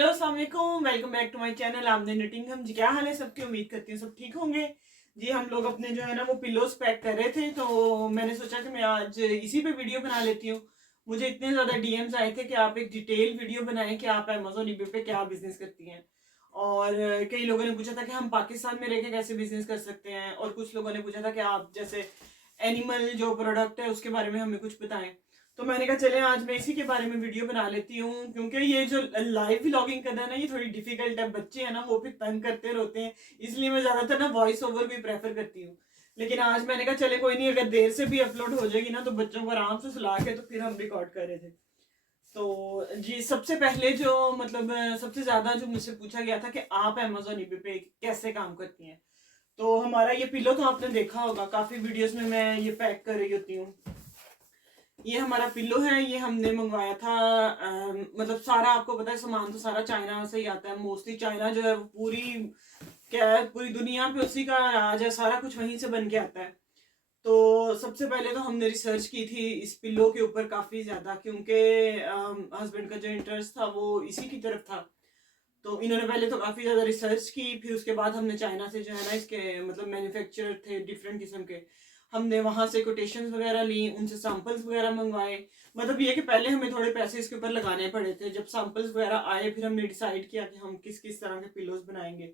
Hello अस्सलाम वालेकुम, welcome back to my channel आमने निटिंग। हम जी, क्या हाल है सबकी? उम्मीद करती हूँ सब ठीक होंगे जी। हम लोग अपने जो है ना वो पिल्लोस पैक कर रहे थे, तो मैंने सोचा कि मैं आज इसी पे वीडियो बना लेती हूँ। मुझे इतने ज़्यादा डीएम्स आए थे कि आप एक डिटेल वीडियो बनाएं कि आप अमेजोन ईबे पे क्या बिजनेस करती हैं। और कई लोगों ने पूछा था कि हम पाकिस्तान में रह के कैसे बिजनेस कर सकते हैं, और कुछ लोगों ने पूछा था कि आप जैसे एनिमल जो प्रोडक्ट है उसके बारे में हमें कुछ बताएं। तो मैंने कहा चले आज मैं इसी के बारे में वीडियो बना लेती हूँ, क्योंकि ये जो लाइव व्लॉगिंग करना है ना ये थोड़ी डिफिकल्ट है। बच्चे हैं ना वो भी तंग करते रहते हैं, इसलिए मैं ज्यादातर ना वॉइस ओवर भी प्रेफर करती हूँ। लेकिन आज मैंने कहा चले कोई नहीं, अगर देर से भी अपलोड हो जाएगी ना तो बच्चों को आराम से सुला के तो फिर हम रिकॉर्ड कर रहे थे। तो जी सबसे पहले जो मतलब सबसे ज्यादा जो मुझसे पूछा गया था कि आप अमेजोन ईबे पे कैसे काम करती हैं। तो हमारा ये पिलो तो आपने देखा होगा, काफी वीडियोस में मैं ये पैक कर रही होती हूँ। ये हमारा पिल्लो है, ये हमने मंगवाया था। मतलब सारा आपको पता है सामान तो सारा चाइना से ही आता है। मोस्टली चाइना जो है वो पूरी क्या है, पूरी दुनिया पे उसी का राज है, सारा कुछ वहीं से बन के आता है। तो सबसे पहले तो हमने रिसर्च की थी इस पिल्लो के ऊपर काफी ज्यादा, क्योंकि हस्बैंड का जो इंटरेस्ट था वो इसी की तरफ था। तो इन्होंने पहले तो काफी ज्यादा रिसर्च की, फिर उसके बाद हमने चाइना से जो है ना इसके मतलब मैन्युफैक्चरर थे डिफरेंट किस्म के, हमने वहां से कोटेशंस वगैरह ली, उनसे सैंपल्स वगैरह मंगवाए। मतलब ये कि पहले हमें थोड़े पैसे इसके ऊपर लगाने पड़े थे। जब सैंपल्स वगैरह आए फिर हमने डिसाइड किया कि हम किस किस तरह के पिलोज बनाएंगे।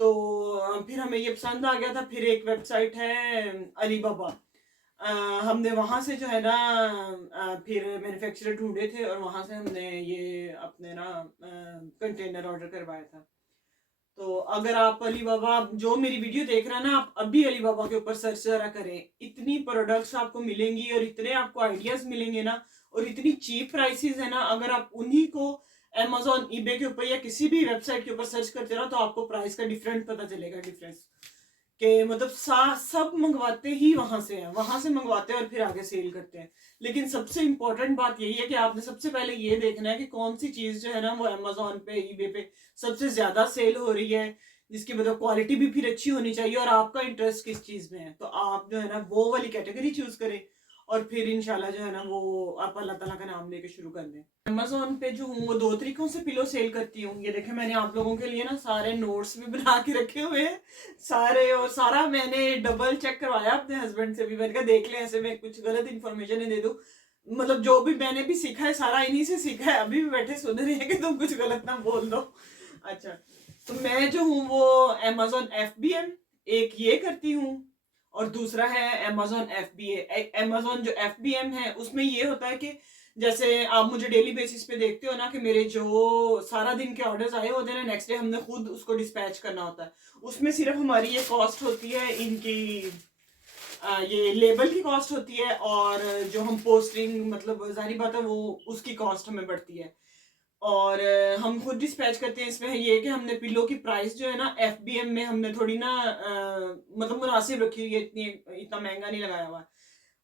तो फिर हमें ये पसंद आ गया था। फिर एक वेबसाइट है अलीबाबा, हमने वहां से जो है ना फिर मैन्युफैक्चरर ढूंढे थे और वहां से हमने ये अपने ना कंटेनर ऑर्डर करवाया था। तो अगर आप अली बाबा जो मेरी वीडियो देख रहे हैं ना, आप अभी अली बाबा के ऊपर सर्च जरा करें, इतनी प्रोडक्ट्स आपको मिलेंगी और इतने आपको आइडियाज मिलेंगे ना, और इतनी चीप प्राइसेस है ना। अगर आप उन्हीं को अमेजोन ईबे के ऊपर या किसी भी वेबसाइट के ऊपर सर्च करते रहो तो आपको प्राइस का डिफरेंट पता चलेगा, डिफरेंस के मतलब सब मंगवाते ही वहां से हैं, वहां से मंगवाते हैं और फिर आगे सेल करते हैं। लेकिन सबसे इंपॉर्टेंट बात यही है कि आपने सबसे पहले ये देखना है कि कौन सी चीज जो है ना वो अमेजोन पे ईबे पे सबसे ज्यादा सेल हो रही है, जिसकी मतलब क्वालिटी भी फिर अच्छी होनी चाहिए, और आपका इंटरेस्ट किस चीज में है। तो आप जो है ना वो वाली कैटेगरी चूज करें और फिर इंशाल्लाह जो है ना वो आप अल्लाह ताला का नाम लेके शुरू कर दें। अमेजोन पे जो हूँ वो दो तरीकों से पिलो सेल करती हूँ। ये देखे मैंने आप लोगों के लिए ना सारे नोट्स भी बना के रखे हुए हैं सारे, और सारा मैंने डबल चेक करवाया अपने हस्बैंड से भी। मैंने कहा देख ले ऐसे मैं कुछ गलत इन्फॉर्मेशन नहीं दे दूँ। मतलब जो भी मैंने भी सीखा है सारा इन्हीं से सीखा है। अभी भी बैठे सुन रहे हैं कि तुम कुछ गलत ना बोल दो। अच्छा, तो मैं जो हूँ वो अमेजोन FBM एक ये करती हूँ, और दूसरा है अमेजोन FBA। अमेजोन जो FBM है उसमें ये होता है कि जैसे आप मुझे डेली बेसिस पे देखते हो ना कि मेरे जो सारा दिन के ऑर्डर्स आए होते हैं ना, नेक्स्ट डे हमने खुद उसको डिस्पैच करना होता है। उसमें सिर्फ हमारी ये कॉस्ट होती है इनकी, ये लेबल की कॉस्ट होती है, और जो हम पोस्टिंग मतलब जाहिर बात है वो उसकी कॉस्ट हमें बढ़ती है। और हम खुद डिस्पैच करते हैं। इसमें ये है कि हमने पिलो की प्राइस जो है ना FBM में हमने थोड़ी ना मतलब मुनासिब रखी हुई है, इतनी इतना महंगा नहीं लगाया हुआ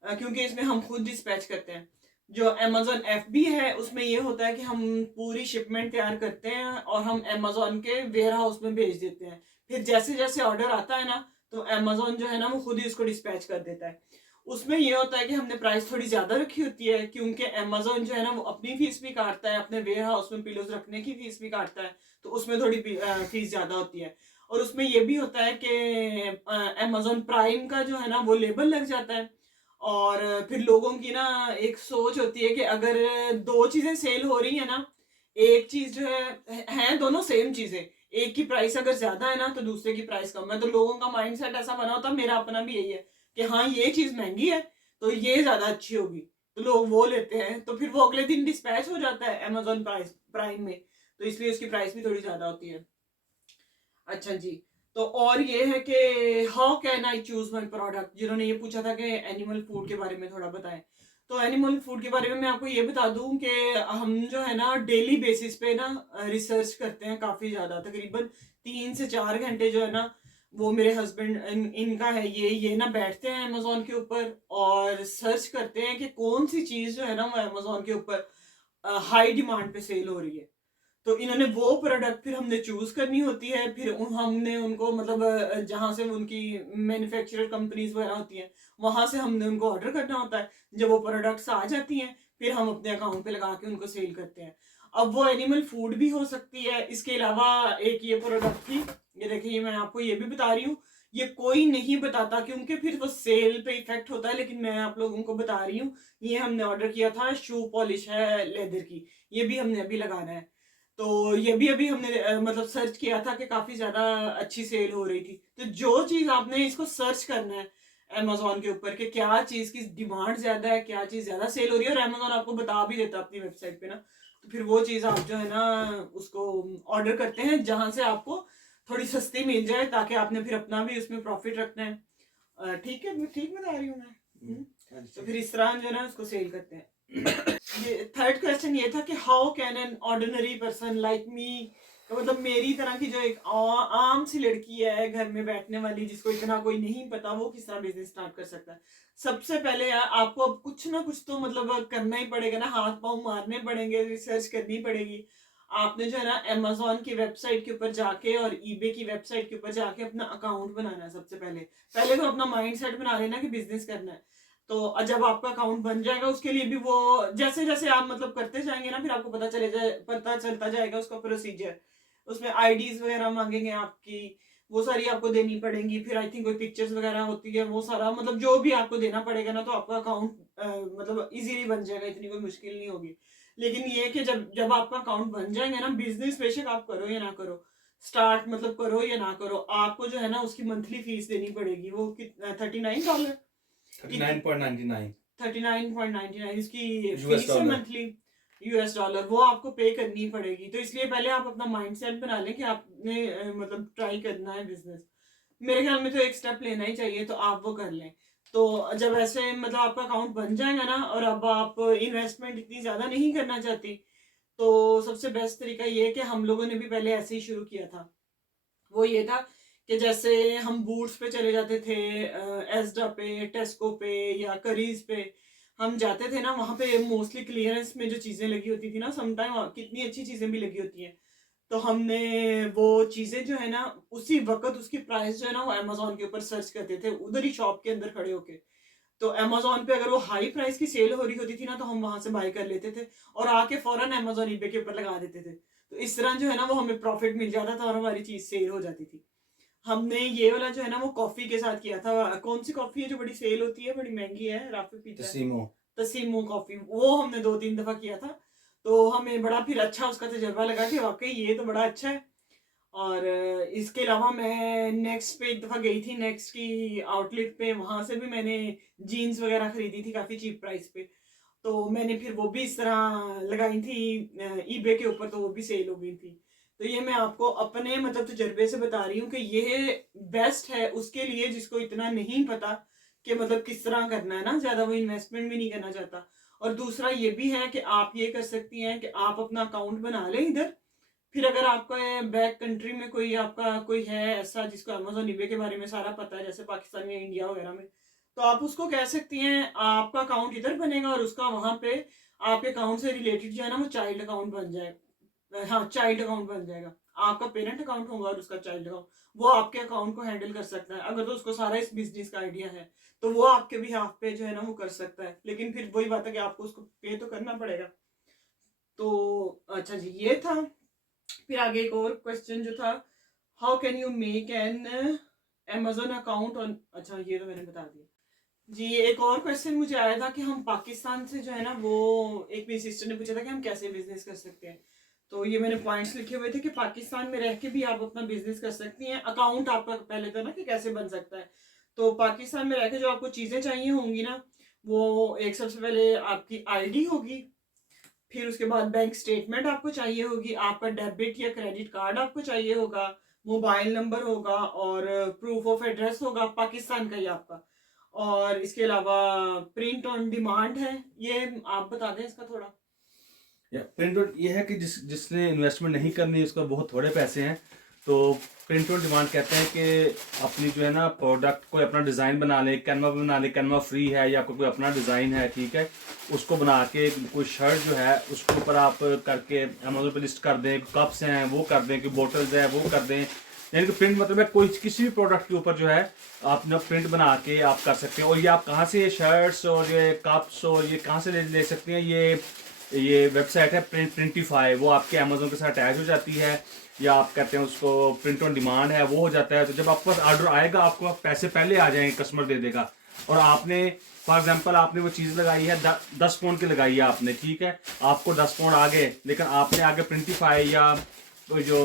क्योंकि इसमें हम खुद डिस्पैच करते हैं। जो अमेजोन FB है उसमें ये होता है कि हम पूरी शिपमेंट तैयार करते हैं और हम अमेजोन के वेयर हाउस में भेज देते हैं। फिर जैसे जैसे ऑर्डर आता है ना तो अमेजोन जो है ना वो खुद ही उसको डिस्पैच कर देता है। उसमें ये होता है कि हमने प्राइस थोड़ी ज्यादा रखी होती है, क्योंकि अमेजोन जो है ना वो अपनी फीस भी काटता है, अपने वेयर हाउस में पिलोज रखने की फीस भी काटता है, तो उसमें थोड़ी फीस ज्यादा होती है। और उसमें ये भी होता है कि अमेजोन प्राइम का जो है ना वो लेबल लग जाता है। और फिर लोगों की ना एक सोच होती है कि अगर दो चीजें सेल हो रही है ना, एक चीज जो है दोनों सेम चीजें, एक की प्राइस अगर ज्यादा है ना तो दूसरे की प्राइस कम है, तो लोगों का माइंडसेट ऐसा बना होता है, मेरा अपना भी यही है कि हाँ ये चीज महंगी है तो ये ज्यादा अच्छी होगी, तो लोग वो लेते हैं। तो फिर वो अगले दिन डिस्पैच हो जाता है अमेजोन प्राइम में, तो इसलिए उसकी प्राइस भी थोड़ी ज्यादा होती है। अच्छा जी, तो और ये है कि how can I choose my product, जिन्होंने ये पूछा था कि एनिमल फूड के बारे में थोड़ा बताएं। तो एनिमल फूड के बारे में मैं आपको ये बता दूं कि हम जो है ना डेली बेसिस पे ना रिसर्च करते हैं काफी ज्यादा, तकरीबन 3 से 4 घंटे जो है ना वो मेरे हस्बैंड इनका है, ये ना बैठते हैं अमेजोन के ऊपर और सर्च करते हैं कि कौन सी चीज जो है ना वो अमेजोन के ऊपर हाई डिमांड पे सेल हो रही है। तो इन्होंने वो प्रोडक्ट फिर हमने चूज करनी होती है। फिर हमने उनको मतलब जहां से उनकी मैन्युफैक्चरर कंपनीज वगैरह होती हैं वहां से हमने उनको ऑर्डर करना होता है। जब वो प्रोडक्ट्स आ जाती हैं फिर हम अपने अकाउंट पे लगा के उनको सेल करते हैं। अब वो एनिमल फूड भी हो सकती है। इसके अलावा एक ये प्रोडक्ट थी, ये देखिए, मैं आपको ये भी बता रही हूँ, ये कोई नहीं बताता क्योंकि फिर वो सेल पे इफेक्ट होता है, लेकिन मैं आप लोगों को बता रही हूँ। ये हमने ऑर्डर किया था, शू पॉलिश है लेदर की, ये भी हमने अभी लगाना है। तो ये भी अभी हमने मतलब सर्च किया था कि काफी ज्यादा अच्छी सेल हो रही थी। तो जो चीज आपने इसको सर्च करना है अमेजोन के ऊपर कि क्या चीज की डिमांड ज्यादा है, क्या चीज ज्यादा सेल हो रही है, और अमेजोन आपको बता भी देता है अपनी वेबसाइट पे ना, तो फिर वो चीज आप जो है ना उसको ऑर्डर करते हैं जहां से आपको थोड़ी सस्ती मिल जाए, ताकि आपने फिर अपना भी उसमें प्रॉफिट रखना है। ठीक है, ठीक बता रही हूँ मैं। तो फिर इस तरह जो है ना उसको सेल करते हैं। ये थर्ड क्वेश्चन ये था कि how can an ordinary person like me, मतलब मेरी तरह की जो एक आम सी लड़की है घर में बैठने वाली, जिसको इतना कोई नहीं पता, वो किस तरह बिजनेस स्टार्ट कर सकता है। सबसे पहले यार आपको अब कुछ ना कुछ तो मतलब करना ही पड़ेगा ना, हाथ पांव मारने पड़ेंगे, रिसर्च करनी पड़ेगी। आपने जो है ना अमेजोन की वेबसाइट के ऊपर जाके और ईबे की वेबसाइट के ऊपर जाके अपना अकाउंट बनाना है। सबसे पहले तो अपना माइंड सेट बना लेना कि बिजनेस करना है। तो जब आपका अकाउंट बन जाएगा उसके लिए भी वो जैसे जैसे आप मतलब करते जाएंगे ना, फिर आपको पता चलता जाएगा उसका प्रोसीजर। उसमें आईडीज वगैरह मांगेंगे आपकी, वो सारी आपको देनी पड़ेंगी। फिर आई थिंक कोई पिक्चर्स वगैरह होती है, वो सारा मतलब जो भी आपको देना पड़ेगा ना, तो आपका अकाउंट मतलब इजीली बन जाएगा, इतनी कोई मुश्किल नहीं होगी। लेकिन ये कि जब जब आपका अकाउंट बन जाएंगे ना, बिजनेस बेशक आप करो या ना करो, स्टार्ट मतलब करो या ना करो, आपको जो है ना उसकी मंथली फीस देनी पड़ेगी। वो कितना, $39, 39.99 इसकी फीस है मंथली, $US, वो आपको पे करनी पड़ेगी। तो इसलिए पहले आप अपना माइंड सेट बना लें कि आपने मतलब ट्राई करना है बिजनेस। मेरे ख्याल में तो एक स्टेप लेना ही चाहिए, तो आप वो कर लें। तो जब ऐसे मतलब आपका अकाउंट बन जाएगा ना, और अब आप इन्वेस्टमेंट इतनी ज्यादा नहीं करना चाहती, तो सबसे बेस्ट तरीका ये है कि हम लोगों ने भी पहले ऐसे ही शुरू किया था। वो ये था कि जैसे हम बूट्स पे चले जाते थे, एस्डा पे, टेस्को पे या करीज पे हम जाते थे ना, वहां पे मोस्टली क्लियरेंस में जो चीजें लगी होती थी ना, समटाइम कितनी अच्छी चीजें भी लगी होती हैं, तो हमने वो चीजें जो है ना उसी वक्त उसकी प्राइस जो है ना वो अमेजोन के ऊपर सर्च करते थे, उधर ही शॉप के अंदर खड़े होके। तो अमेजोन पे अगर वो हाई प्राइस की सेल हो रही होती थी ना, तो हम वहां से बाय कर लेते थे और आके फौरन अमेजोन ईबे के ऊपर लगा देते थे। तो इस तरह जो है ना वो हमें प्रॉफिट मिल जाता था और हमारी चीज सेल हो जाती थी। हमने ये वाला जो है ना वो कॉफी के साथ किया था। कौन सी कॉफी है जो बड़ी सेल होती है, बड़ी महंगी है, राफी पीता है, तसीमो कॉफी, वो हमने 2-3 दफा किया था। तो हमें बड़ा फिर अच्छा उसका तजर्बा लगा कि वाकई ये तो बड़ा अच्छा है। और इसके अलावा मैं नेक्स्ट पे एक दफ़ा गई थी, नेक्स्ट की आउटलेट पे, वहां से भी मैंने जीन्स वगैरह खरीदी थी काफ़ी चीप प्राइस पे। तो मैंने फिर वो भी इस तरह लगाई थी ईबे के ऊपर, तो वो भी सेल हो गई थी। तो ये मैं आपको अपने मतलब तजर्बे से बता रही हूँ कि ये बेस्ट है उसके लिए जिसको इतना नहीं पता कि मतलब किस तरह करना है ना, ज़्यादा वो इन्वेस्टमेंट भी नहीं करना चाहता। और दूसरा ये भी है कि आप ये कर सकती हैं कि आप अपना अकाउंट बना लें इधर। फिर अगर आपका बैक कंट्री में कोई आपका कोई है ऐसा जिसको अमेजोन ईबे के बारे में सारा पता है, जैसे पाकिस्तान या इंडिया वगैरह में, तो आप उसको कह सकती हैं आपका अकाउंट इधर बनेगा और उसका वहां पे आपके अकाउंट से रिलेटेड जो है ना वो चाइल्ड अकाउंट बन जाएगा। हाँ, चाइल्ड अकाउंट बन जाएगा। आपका पेरेंट अकाउंट होगा और उसका चाइल्ड अकाउंट, वो आपके अकाउंट को हैंडल कर सकता है। अगर तो उसको सारा इस बिजनेस का आइडिया है, तो वो आपके भी हाथ पे जो है ना वो कर सकता है। लेकिन फिर वही बात है कि आपको उसको पे तो करना पड़ेगा। तो अच्छा जी, ये था। फिर आगे एक और क्वेश्चन जो था, how can you make an Amazon account on, अच्छा ये तो मैंने बता दिया जी। एक और क्वेश्चन मुझे आया था कि हम पाकिस्तान से जो है ना, वो एक मेरी सिस्टर ने पूछा था कि हम कैसे बिजनेस कर सकते हैं। तो ये मैंने पॉइंट्स लिखे हुए थे कि पाकिस्तान में रह के भी आप अपना बिजनेस कर सकती हैं। अकाउंट आपका पहले था ना कि कैसे बन सकता है। तो पाकिस्तान में रह के जो आपको चीज़ें चाहिए होंगी ना, वो एक सबसे पहले आपकी आईडी होगी, फिर उसके बाद बैंक स्टेटमेंट आपको चाहिए होगी, आपका डेबिट या क्रेडिट कार्ड आपको चाहिए होगा, मोबाइल नंबर होगा और प्रूफ ऑफ एड्रेस होगा पाकिस्तान का ही आपका। और इसके अलावा प्रिंट ऑन डिमांड है, ये आप बता दें इसका थोड़ा। प्रिंट आउट ये है कि जिसने इन्वेस्टमेंट नहीं करनी, उसका बहुत थोड़े पैसे हैं, तो प्रिंट आउट डिमांड कहते हैं कि अपनी जो है ना प्रोडक्ट कोई अपना डिज़ाइन बना ले, कैनवा पे बना ले, कैनवा फ्री है या कोई अपना डिज़ाइन है, ठीक है, उसको बना के कोई शर्ट जो है उसके ऊपर आप करके अमेजोन पे लिस्ट कर दें, कप्स हैं वो कर दें, कोई बोटल्स है वो कर दें। यानी कि प्रिंट मतलब है कोई किसी भी प्रोडक्ट के ऊपर जो है आप अपना प्रिंट बना के आप कर सकते हैं। और ये आप कहाँ से ये शर्ट्स और ये कप्स और ये कहाँ से ले सकते हैं, ये ये वेबसाइट है प्रिंटिफाई, वो आपके अमेजोन के साथ अटैच हो जाती है, या आप कहते हैं उसको प्रिंट ऑन डिमांड है, वो हो जाता है। तो जब आपके पास ऑर्डर आएगा आपको पैसे पहले आ जाएंगे, कस्टमर दे देगा। और आपने फॉर एग्जांपल आपने वो चीज़ लगाई है 10 पाउंड की लगाई है आपने, ठीक है, आपको 10 पाउंड आ गए, लेकिन आपने आगे प्रिंटिफाई या तो जो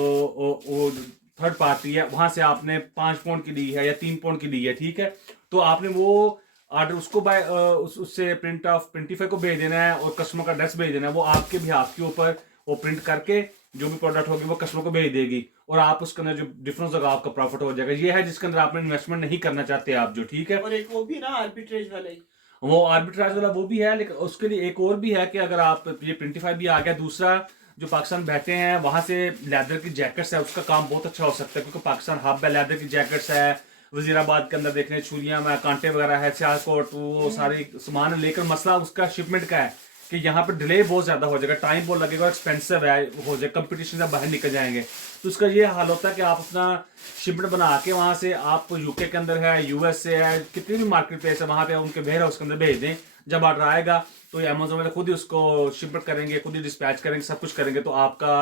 वो थर्ड पार्टी है वहां से आपने 5 पाउंड की ली है या 3 पाउंड की ली है, ठीक है, तो आपने वो ऑर्डर उसको बाय उससे प्रिंटिफाई को भेज देना है और कस्टमर का एड्रेस भेज देना है। वो आपके भी आपके ऊपर वो प्रिंट करके जो भी प्रोडक्ट होगी वो कस्टमर को भेज देगी, और आप उसके अंदर जो डिफरेंस होगा आपका प्रॉफिट हो जाएगा। ये है जिसके अंदर आपने इन्वेस्टमेंट नहीं करना चाहते आप, जो ठीक है। और एक वो भी ना आर्बिट्रेज वाला ही, वो आर्बिट्राज वाला वो भी है, लेकिन उसके लिए एक और भी है कि अगर आप ये प्रिंटिफाई भी आ गया, दूसरा जो पाकिस्तान बैठे हैं वहां से लेदर की जैकेट्स है, उसका काम बहुत अच्छा हो सकता है, क्योंकि पाकिस्तान हब है, लेदर की जैकेट्स है, वजीराबाद के अंदर देखने छुरियां में कांटे वगैरह है, सियालकोट, वो सारे सामान लेकर मसला उसका शिपमेंट का है कि यहाँ पर डिले बहुत ज्यादा हो जाएगा, टाइम बहुत लगेगा, एक्सपेंसिव है, हो जाए कंपटीशन से बाहर निकल जाएंगे। तो उसका ये हाल होता है कि आप अपना शिपमेंट बना के वहां से, आप यूके के अंदर है, यूएस से है, कितनी भी मार्केट प्लेस है वहां पे उनके वेयर हाउस के अंदर भेज दें। जब ऑर्डर आएगा तो अमेजोन वाले खुद ही उसको शिपमेंट करेंगे, खुद ही डिस्पैच करेंगे, सब कुछ करेंगे, तो आपका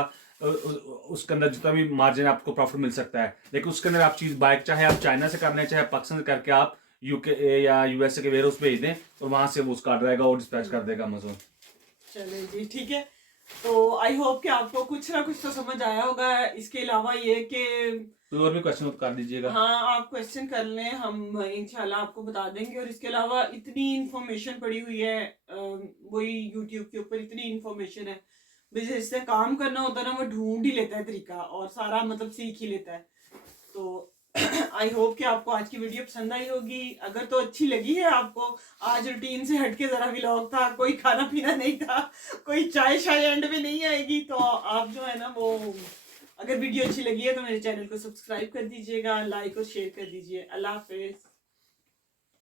उसके अंदर जितना भी मार्जिन आपको प्रॉफिट मिल सकता है। लेकिन उसके अंदर आप चीज बाइक चाहे आप चाइना से कर लें चाहे पाकिस्तान से करके आप यूके या यूएसए के वेयर हाउस भेज दें, और वहां से वो उसका ऑर्डर आएगा और डिस्पैच कर देगा अमेजोन। चले जी ठीक है। तो आई होप कि आपको कुछ ना कुछ तो समझ आया होगा। इसके अलावा ये कि कोई और भी क्वेश्चन कर दीजिएगा। हाँ, आप क्वेश्चन कर लें, हम इंशाल्लाह आपको बता देंगे। और इसके अलावा इतनी इंफॉर्मेशन पड़ी हुई है, वही यूट्यूब के ऊपर इतनी इंफॉर्मेशन है, जिससे काम करना होता है ना वो ढूंढ ही लेता है तरीका, और सारा मतलब सीख ही लेता है। तो आई होप कि आपको आज की वीडियो पसंद आई होगी। अगर तो अच्छी लगी है आपको, आज रूटीन से हटके जरा व्लॉग था, कोई खाना पीना नहीं था, कोई चाय शाय एंड में नहीं आएगी, तो आप जो है ना वो, अगर वीडियो अच्छी लगी है तो मेरे चैनल को सब्सक्राइब कर दीजिएगा, लाइक और शेयर कर दीजिए। अल्लाह हाफिज।